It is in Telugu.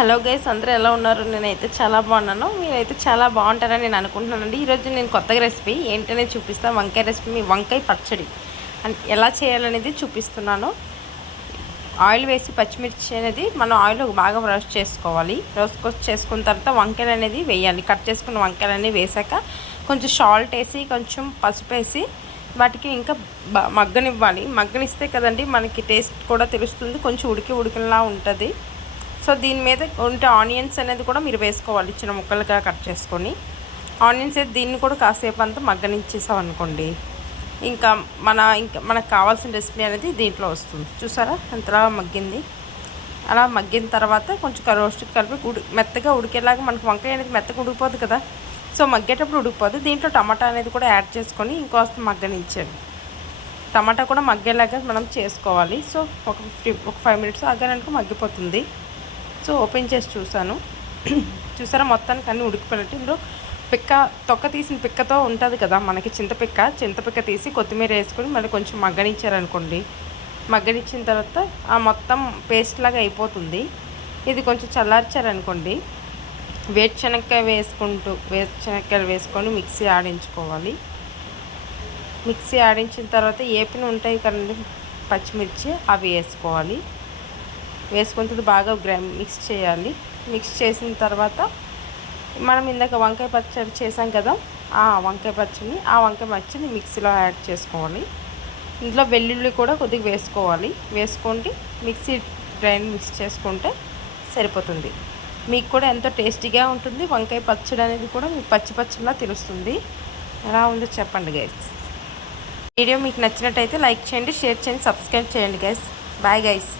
హలో గైస్, అందరూ ఎలా ఉన్నారు? నేనైతే చాలా బాగున్నాను. మీరైతే చాలా బాగుంటారని నేను అనుకుంటున్నానండి. ఈరోజు నేను కొత్తగా రెసిపీ ఏంటనేది చూపిస్తాను. వంకాయ రెసిపీ, వంకాయ పచ్చడి ఎలా చేయాలనేది చూపిస్తున్నాను. ఆయిల్ వేసి పచ్చిమిర్చి అనేది మనం ఆయిల్ బాగా రోస్ట్ చేసుకోవాలి. రోస్ట్ చేసుకున్న తర్వాత వంకాయలు అనేది వేయాలి. కట్ చేసుకున్న వంకాయలు అనేవి వేసాక కొంచెం సాల్ట్ వేసి, కొంచెం పసుపు వేసి వాటికి ఇంకా మగ్గనివ్వాలి. మగ్గనిస్తే కదండి మనకి టేస్ట్ కూడా తెలుస్తుంది. కొంచెం ఉడికిలా ఉంటుంది. సో దీని మీద ఉంటే ఆనియన్స్ అనేది కూడా మీరు వేసుకోవాలి. చిన్న ముక్కలుగా కట్ చేసుకొని ఆనియన్స్ అయితే దీన్ని కూడా కాసేపు అంతా మగ్గనిచ్చేసాం అనుకోండి, ఇంకా మనకు కావాల్సిన రెసిపీ అనేది దీంట్లో వస్తుంది. చూసారా ఎంతలా మగ్గింది? అలా మగ్గిన తర్వాత కొంచెం రోస్ట్ కలిపి మెత్తగా ఉడికేలాగా, మనకు వంకాయ అనేది మెత్తగా ఉడికిపోదు కదా, సో మగ్గేటప్పుడు ఉడికిపోదు. దీంట్లో టమాటా అనేది కూడా యాడ్ చేసుకొని ఇంకోస్త మగ్గనిచ్చాను. టమాటా కూడా మగ్గేలాగా మనం చేసుకోవాలి. సో ఒక 5 మినిట్స్ ఆగారనుకో మగ్గిపోతుంది. సో ఓపెన్ చేసి చూసాను. చూసారా మొత్తానికి అన్నీ ఉడికిపోయినట్టు. ఇందులో తొక్క తీసిన పిక్కతో ఉంటుంది కదా మనకి, చింతపిక్క తీసి కొత్తిమీర వేసుకొని మళ్ళీ కొంచెం మగ్గనిచ్చారనుకోండి, మగ్గనిచ్చిన తర్వాత ఆ మొత్తం పేస్ట్ లాగా అయిపోతుంది. ఇది కొంచెం చల్లార్చారనుకోండి, వేరుశనక్కాయలు వేసుకొని మిక్సీ ఆడించుకోవాలి. మిక్సీ ఆడించిన తర్వాత ఏపిన ఉంటాయి కదండి పచ్చిమిర్చి, అవి వేసుకోవాలి. వేసుకుంటుంది బాగా మిక్స్ చేయాలి. మిక్స్ చేసిన తర్వాత మనం ఇందాక వంకాయ పచ్చడి చేసాం కదా, ఆ వంకాయ పచ్చడిని మిక్సీలో యాడ్ చేసుకోవాలి. ఇందులో వెల్లుల్లి కూడా కొద్దిగా వేసుకోండి. మిక్స్ చేసుకుంటే సరిపోతుంది. మీకు కూడా ఎంతో టేస్టీగా ఉంటుంది. వంకాయ పచ్చడి అనేది కూడా మీకు పచ్చిలా తెలుస్తుంది. ఎలా ఉందో చెప్పండి గైస్. వీడియో మీకు నచ్చినట్టయితే లైక్ చేయండి, షేర్ చేయండి, సబ్స్క్రైబ్ చేయండి గైస్. Bye guys.